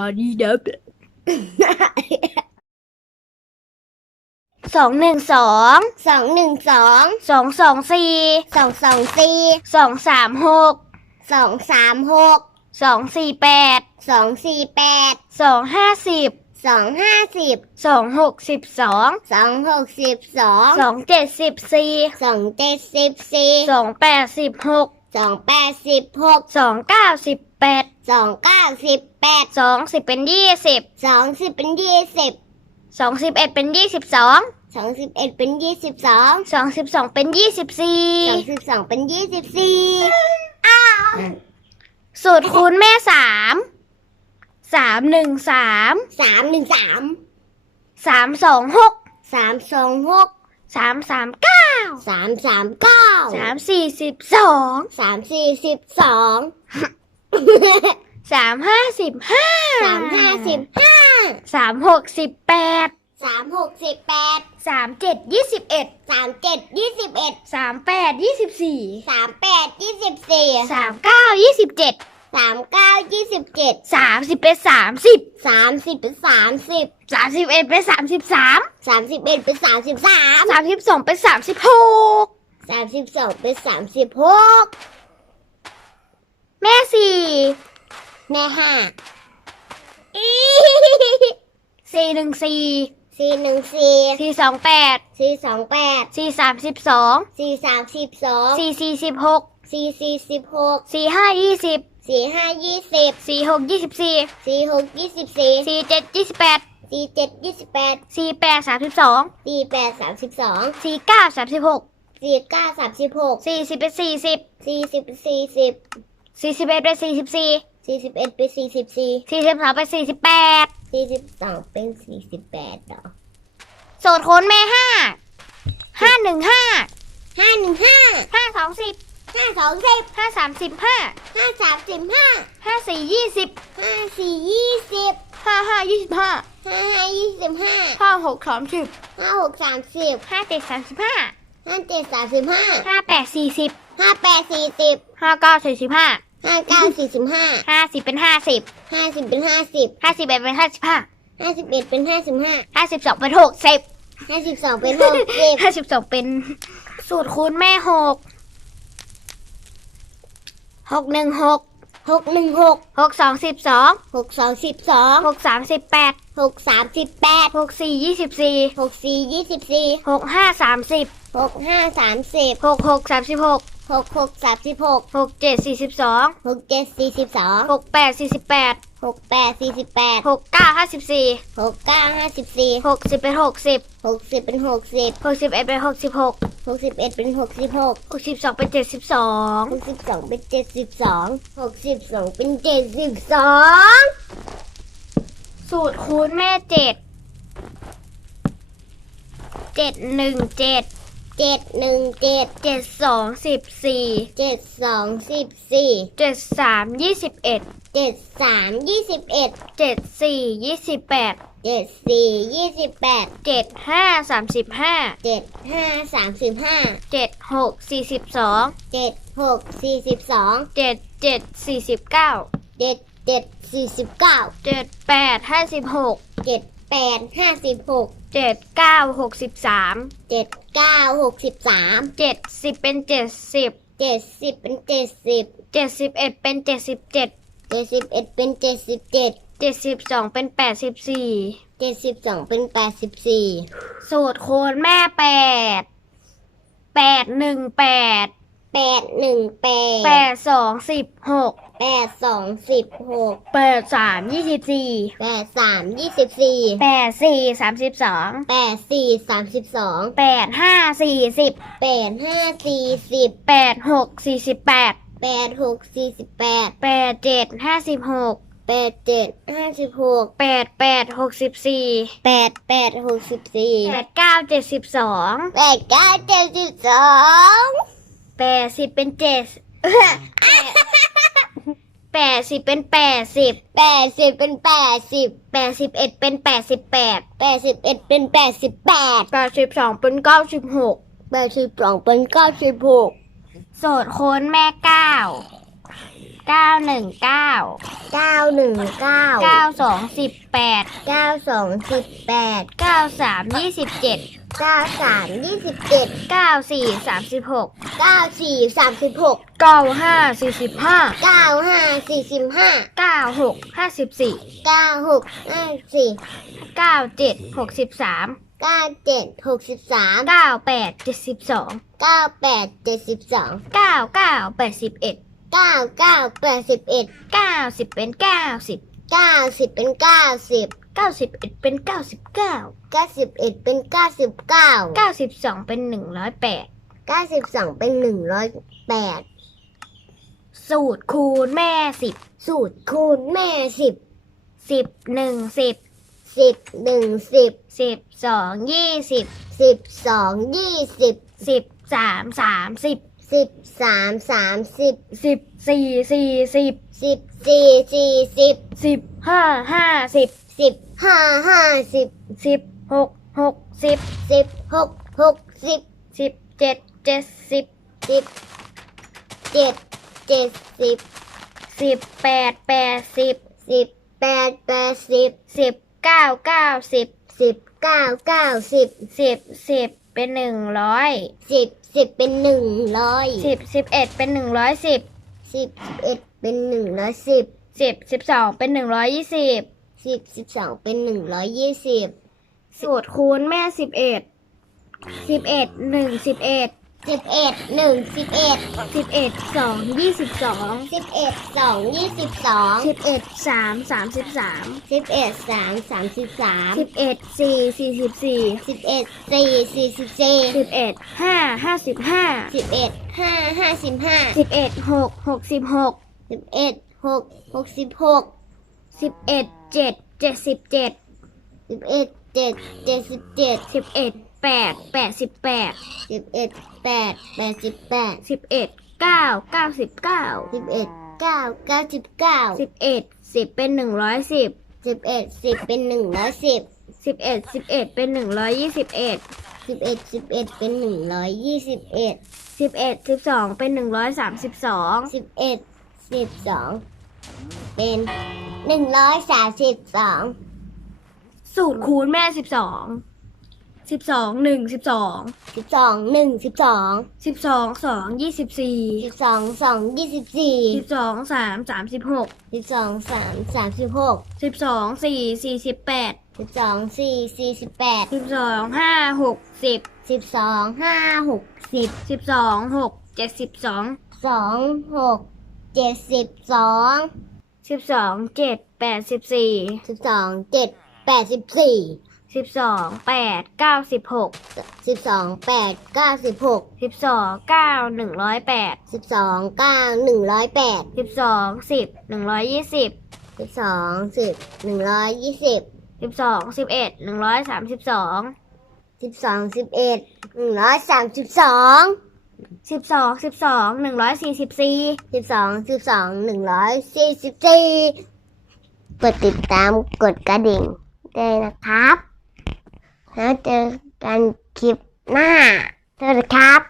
อันนี้นะสองหนึ่งสองสองหนึ่งสองสองสองสี่สองสองสี่สองสามหกสองสามหกสองสี่แปดสองสี่แปดสองห้าสิบสองห้าสิบสองหกสิบสองสองหกสิบสองสองเจ็ดสิบสี่สองเจ็ดสิบสี่สองแปดสิบหกสองแปดสิบหกสองเก้าสิบ แปดสองเก้าสิบแปดสองสิบเป็นยี่สิบสองสิบเป็นยี่สิบสองสิบเอ็ดเป็นยี่สิบสองสองสิบเอ็ดเป็นยี่สิบสองสองสิบสองเป็นยี่สิบสี่สองสิบสองเป็นยี่สิบสี่สูตรคูณแม่สามสามหนึ่งสามสามหนึ่งสามสามสองหกสามสองหกสามสามเก้าสามสามเก้าสามสี่สิบสองสามสี่สิบสอง สามห้าสิบห้าสามห้าสิบห้าสามหกสิบแปดสามหกสิบแปดสามเจ็ดยี่สิบเอ็ดสามเจ็ดยี่สิบเอ็ดสามแปดยี่สิบสี่สามแปดยี่สิบสี่สามเก้ายี่สิบเจ็ดสามเก้ายี่สิบเจ็ดสามสิบเป็นสามสิบสามสิบเป็นสามสิบสามสิบเอ็ดเป็นสามสิบสามสามสิบเอ็ดเป็นสามสิบสามสามสิบสองเป็นสามสิบหกสามสิบสองเป็นสามสิบหก แม่สี่แม่ห้าสี่หนึ่งสี่สี่หนึ่งสี่สี่สองแปดสี่สองแปดสี่สามสิบสองสี่สามสิบสองสี่สี่สิบหกสี่สี่สิบหกสี่ห้ายี่สิบสี่ห้ายี่สิบสี่หกยี่สิบสี่สี่หกยี่สิบสี่สี่เจ็ดยี่สิบแปดสี่เจ็ดยี่สิบแปดสี่แปดสามสิบสองสี่แปดสามสิบสองสี่เก้าสามสิบหกสี่เก้าสามสิบหกสี่สิบเป็นสี่สิบสี่สิบสี่สิบ สี่สิบเอ็ดเป็นสี่สิบสี่สี่สิบเอ็ดเป็นสี่สิบสี่สี่สิบสองเป็นสี่สิบแปดสี่สิบสองเป็นสี่สิบแปดเหรอโสดคนแม่ห้าห้าหนึ่งห้าห้าหนึ่งห้าห้าสองสิบห้าสองสิบห้าสามสิบห้าห้าสามสิบห้าห้าสี่ยี่สิบห้าสี่ยี่สิบห้าห้ายี่สิบห้าห้าห้ายี่สิบห้าห้าหกสามสิบห้าหกสามสิบห้าเจ็ดสามสิบห้าห้าเจ็ดสามสิบห้าห้าแปดสี่สิบ ห้าแปดสี่สิบห้าเก้าสี่สิบห้าห้าเก้าสี่สิบห้าห้าสิบเป็นห้าสิบห้าสิบเป็นห้าสิบห้าสิบเอ็ดเป็นห้าสิบห้าห้าสิบเอ็ดเป็นห้าสิบห้าห้าสิบสองเป็นหกสิบห้าสิบสองเป็นหกสิบห้าสิบสองเป็น สูตรคูณแม่หกหกหนึ่งหกหกหนึ่งหกหกสองสิบสองหกสองสิบสองหกสามสิบแปดหกสามสิบแปดหกสี่ยี่สิบสี่หกสี่ยี่สิบสี่หกห้าสามสิบหกห้าสามสิบหกหกสามสิบหก หกหกสามสิบหกหกเจ็ดสี่สิบสองหกเจ็ดสี่สิบสองหกแปดสี่สิบแปดหกแปดสี่สิบแปดหกเก้าห้าสิบสี่หกเก้าห้าสิบสี่หกสิบเป็นหกสิบหกสิบเป็นหกสิบหกสิบเอ็ดเป็นหกสิบหกหกสิบเอ็ดเป็นหกสิบหกหกสิบสองเป็นเจ็ดสิบสองหกสิบสองเป็นเจ็ดสิบสองหกสิบสองเป็นเจ็ดสิบสองสูตรคูณแม่เจ็ดเจ็ดหนึ่งเจ็ด เจ็ดหนึ่งเจ็ดเจ็ดสองสิบสี่เจ็ดสองสิบสี่เจ็ดสามยี่สิบเอ็ดเจ็ดสามยี่สิบเอ็ดเจ็ดสี่ยี่สิบแปดเจ็ดสี่ยี่สิบแปดเจ็ดห้าสามสิบห้าเจ็ดห้าสามสิบห้าเจ็ดหกสี่สิบสองเจ็ดหกสี่สิบสองเจ็ดเจ็ดสี่สิบเก้าเจ็ดเจ็ดสี่สิบเก้าเจ็ดแปดห้าสิบหกเจ็ด แปดห้าสิบหกเจ็ดเก้าหกสิบสามเจ็ดเก้าหกสิบสามเจ็ดสิบเป็นเจ็ดสิบเจ็ดสิบเป็นเจ็ดสิบเจ็ดสิบเอ็ดเป็นเจ็ดสิบเจ็ดเจ็ดสิบเอ็ดเป็นเจ็ดสิบเจ็ดเจ็ดสิบสองเป็นแปดสิบสี่เจ็ดสิบสองเป็นแปดสิบสี่สูตรคูณแม่แปดแปดหนึ่งแปดแปดหนึ่งแปแปดดสองสิบหก แปดสองสิบหกแปดสามยี่สิบสี่แปดสามยี่สิบสี่แปดสี่สามสิบสองแปดสี่สามสิบสองแปดห้าสี่สิบแปดห้าสี่สิบแปดหกสี่สิบแปดแปดหกสี่สิบแปดแปดเจ็ดห้าสิบหกแปดเจ็ดห้าสิบหกแปดแปดหกสิบสี่แปดแปดหกสิบสี่แปดเก้าเจ็ดสิบสองแปดเก้าเจ็ดสิบสองแปดสิบเป็นเจ็ด แปดสิบเป็นแปดสิบแปดสิบเป็นแปดสิบแปดสิบเอ็ดเป็นแปดสิบแปดแปดสิบเอ็ดเป็นแปดสิบแปดแปดสิบสองเป็นเก้าสิบหกแปดสิบสองเป็นเก้าสิบหกโสดโคนแม่เก้า เก้าหนึ่งเก้าเก้าหนึ่งเก้าเก้าสองสิบแปดเก้าสองสิบแปดเก้าสามยี่สิบเจ็ดเก้าสามยี่สิบเจ็ดเก้าสี่สามสิบหกเก้าสี่สามสิบหกเก้าห้าสี่สิบห้าเก้าห้าสี่สิบห้าเก้าหกห้าสิบสี่เก้าหกห้าสี่เก้าเจ็ดหกสิบสามเก้าเจ็ดหกสิบสามเก้าแปดเจ็ดสิบสองเก้าแปดเจ็ดสิบสองเก้าเก้าแปดสิบเอ็ด เก้าเก้าแปดสิบเอ็ดเก้าสิบเป็นเก้าสิบเก้าสิบเป็นเก้าสิบเก้าสิบเอ็ดเป็นเก้าสิบเก้าเก้าสิบเอ็ดเป็นเก้าสิบเก้าเก้าสิบสองเป็นหนึ่งร้อยแปดเก้าสิบสองเป็นหนึ่งร้อยแปดสูตรคูณแม่สิบสูตรคูณแม่สิบสิบหนึ่งสิบสิบหนึ่งสิบสิบสองยี่สิบสิบสองยี่สิบสิบสามสามสิบ สิบสามสามสิบสิบสี่สี่สิบสิบสี่สี่สิบสิบห้าห้าสิบสิบห้าห้าสิบสิบหกหกสิบสิบหกหกสิบสิบเจ็ดเจ็ดสิบสิบเจ็ดเจ็ดสิบสิบแปดแปดสิบสิบแปดแปดสิบสิบเก้าเก้าสิบสิบเก้าเก้าสิบสิบสิบเป็นหนึ่งร้อยสิบ สิบเป็นหนึ่งร้อยสิบสิบเอ็ดเป็นหนึ่งร้อยสิบสิบสิบเอ็ดเป็นหนึ่งร้อยสิบสิบสิบสองเป็นหนึ่งร้อยยี่สิบสิบสิบสองเป็นหนึ่งร้อยยี่สิบสูตรคูณแม่สิบเอ็ดสิบเอ็ดหนึ่งสิบเอ็ด สิบเอ็ดหนึ่งสิบเอ็ดสิบเอ็ดสองยี่สิบสองสิบเอ็ดสองยี่สิบสองสิบเอ็ดสามสามสิบสามสิบเอ็ดสามสามสิบสามสิบเอ็ดสี่สี่สิบสี่สิบเอ็ดสี่สี่สิบสี่สิบเอ็ดห้าห้าสิบห้าสิบเอ็ดห้าห้าสิบห้าสิบเอ็ดหกหกสิบหกสิบเอ็ดหกหกสิบหกสิบเอ็ดเจ็ดเจ็ดสิบเจ็ดสิบเอ็ดเจ็ดเจ็ดสิบเจ็ดสิบเอ็ด แปดแปดสิบแปดสิบเอ็ดแปดแปดสิบแปดสิบเอ็ดเก้าเก้าสิบเก้าสิบเอ็ดเก้าเก้าสิบเก้าสิบเอ็ดสิบเป็นหนึ่งร้อยสิบสิบเอ็ดสิบเป็นหนึ่งร้อยสิบสิบเอ็ดสิบเอ็ดเป็นหนึ่งร้อยยี่สิบเอ็ดสิบเอ็ดสิบเอ็ดเป็นหนึ่งร้อยยี่สิบเอ็ดสิบเอ็ดสิบสองเป็นหนึ่งร้อยสามสิบสองสิบเอ็ดสิบสองเป็นหนึ่งร้อยสามสิบสองสูตรคูณแม่สิบสอง สิบสองหนึ่งสิบสองสิบสองหนึ่งสิบสองสิบสองสองยี่สิบสี่สิบสองสองยี่สิบสี่สิบสองสามสามสิบหกสิบสองสามสามสิบหกสิบสองสี่สี่สิบแปดสิบสองสี่สี่สิบแปดสิบสองห้าหกสิบสิบสองห้าหกสิบสิบสองหกเจ็ดสิบสองสองหกเจ็ดสิบสองสิบสองเจ็ดแปดสิบสี่สิบสองเจ็ดแปดสิบสี่ สิบสองแปดเก้าสิบหกสิบสองแปดเก้าสิบหกสิบสองเก้าหนึ่งร้อยแปดสิบสองเก้าหนึ่งร้อยแปดสิบสองสิบหนึ่งร้อยยี่สิบสิบสองสิบหนึ่งร้อยยี่สิบสิบสองสิบเอ็ดหนึ่งร้อยสามสิบสองสิบสองสิบเอ็ดหนึ่งร้อยสามสิบสองสิบสองสิบสองหนึ่งร้อยสี่สิบสี่สิบสองสิบสองหนึ่งร้อยสี่สิบสี่กดติดตามกดกระดิ่งด้วยนะครับ แล้วเจอกันคลิปหน้าสวัสดีครับ